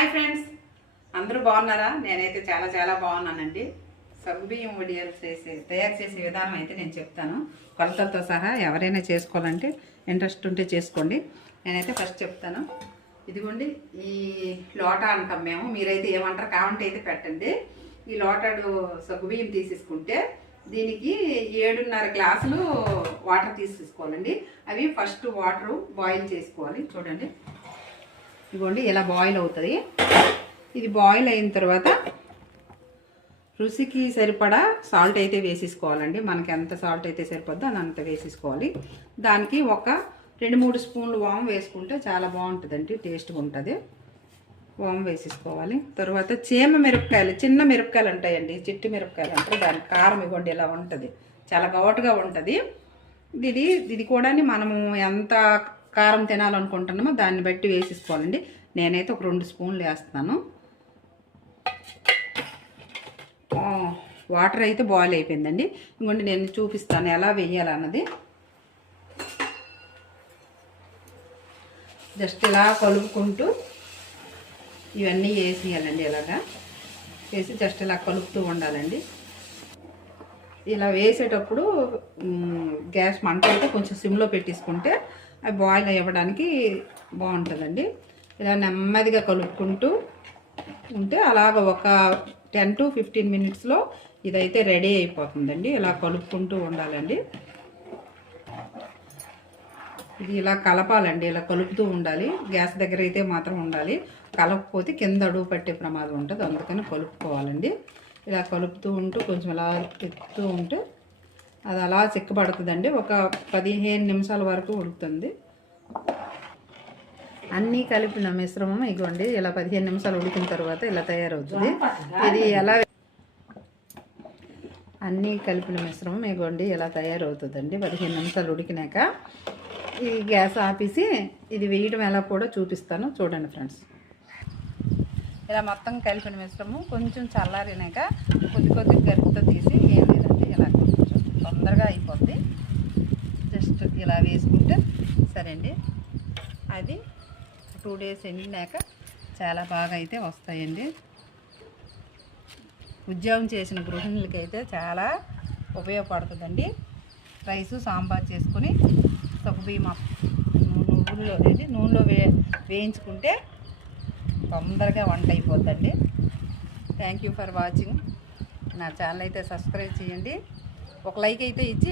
Hi friends, అందరూ బాగున్నారా? నేనైతే చాలా చాలా బాగున్నానండి. సగ్గుబియ్యం వడియాలు తయారు చేసే విధానం అయితే నేను చెప్తాను. కొలతలతో సహా ఎవరైనా చేసుకోవాలంటే ఇంట్రెస్ట్ ఉంటే చేసుకోండి. నేనైతే ఫస్ట్ చెప్తాను. ఇదిగోండి, ఈ లోటా అంటాం మేము, మీరైతే ఏమంటారు కావంటే అయితే పెట్టండి. ఈ లోటాడు సగ్గుబియ్యం తీసేసుకుంటే దీనికి 7.5 గ్లాసులు వాటర్ తీసేసుకోవాలండి. అవి ఫస్ట్ వాటర్ బాయిల్ చేసుకోవాలి. చూడండి, ఇదిగోండి ఇలా బాయిల్ అవుతుంది. ఇది బాయిల్ అయిన తర్వాత రుచికి సరిపడా సాల్ట్ అయితే వేసేసుకోవాలండి. మనకి ఎంత సాల్ట్ అయితే సరిపోద్దో అంత వేసేసుకోవాలి. దానికి ఒక 2-3 స్పూన్లు వాము వేసుకుంటే చాలా బాగుంటుందండి, టేస్ట్గా ఉంటుంది. వాము వేసేసుకోవాలి. తర్వాత చీమ మిరపకాయలు, చిన్న మిరపకాయలు ఉంటాయండి, చిట్టి మిరపకాయలు అంటారు. దాని కారం ఇవ్వండి ఇలా ఉంటుంది, చాలా ఘాటుగా ఉంటుంది. ఇది కూడా మనము ఎంత కారం తినాలనుకుంటున్నామో దాన్ని బట్టి వేసేసుకోవాలండి. నేనైతే ఒక 2 స్పూన్లు వేస్తాను. వాటర్ అయితే బాయిల్ అయిపోయిందండి. ఇంకోండి నేను చూపిస్తాను ఎలా వేయాలన్నది. జస్ట్ ఇలా కలుపుకుంటూ ఇవన్నీ వేసేయాలండి. ఇలాగా వేసి జస్ట్ ఇలా కలుపుతూ ఉండాలండి. ఇలా వేసేటప్పుడు గ్యాస్ మంట అయితే కొంచెం సిమ్లో పెట్టేసుకుంటే అవి బాయిల్ అవ్వడానికి బాగుంటుందండి. ఇలా నెమ్మదిగా కలుపుకుంటూ ఉంటే అలాగ ఒక 10 to 15 మినిట్స్లో ఇదైతే రెడీ అయిపోతుందండి. ఇలా కలుపుకుంటూ ఉండాలండి. ఇది ఇలా కలపాలండి, ఇలా కలుపుతూ ఉండాలి. గ్యాస్ దగ్గర అయితే మాత్రం ఉండాలి, కలపకపోతే కింద అడుగు పట్టే ప్రమాదం ఉంటుంది. అందుకని కలుపుకోవాలండి. ఇలా కలుపుతూ ఉంటూ కొంచెం ఇలా తిప్పుతూ ఉంటే అది అలా చిక్కబడుతుందండి. ఒక 15 నిమిషాల వరకు ఉడుకుతుంది. అన్నీ కలిపిన మిశ్రమం ఇగోండి ఇలా 15 నిమిషాలు ఉడికిన తర్వాత ఇలా తయారవుతుంది. ఇది ఎలా అన్నీ కలిపిన మిశ్రమం ఇగోండి ఇలా తయారవుతుందండి. 15 నిమిషాలు ఉడికినాక ఈ గ్యాస్ ఆపేసి ఇది వేయడం ఎలా కూడా చూపిస్తాను. చూడండి ఫ్రెండ్స్, ఇలా మొత్తం కలిపిన మిశ్రమం కొంచెం చల్లారినాక కొద్ది గరిటెతో తీసి ఏం లేదండి ఇలా కొంచెం తొందరగా అయిపోద్ది. జస్ట్ ఇలా వేసుకుంటే సరే అండి. అది 2 డేస్ ఎండినాక చాలా బాగా అయితే వస్తాయండి. ఉద్యోగం చేసిన గృహిణులకి అయితే చాలా ఉపయోగపడుతుందండి. రైసు సాంబార్ చేసుకొని సగ్గుబియ్యం నూనెలో వేయించుకుంటే తొందరగా వంట అయిపోద్దండి. Thank you for watching. నా ఛానల్ అయితే సబ్స్క్రైబ్ చేయండి, ఒక లైక్ అయితే ఇచ్చి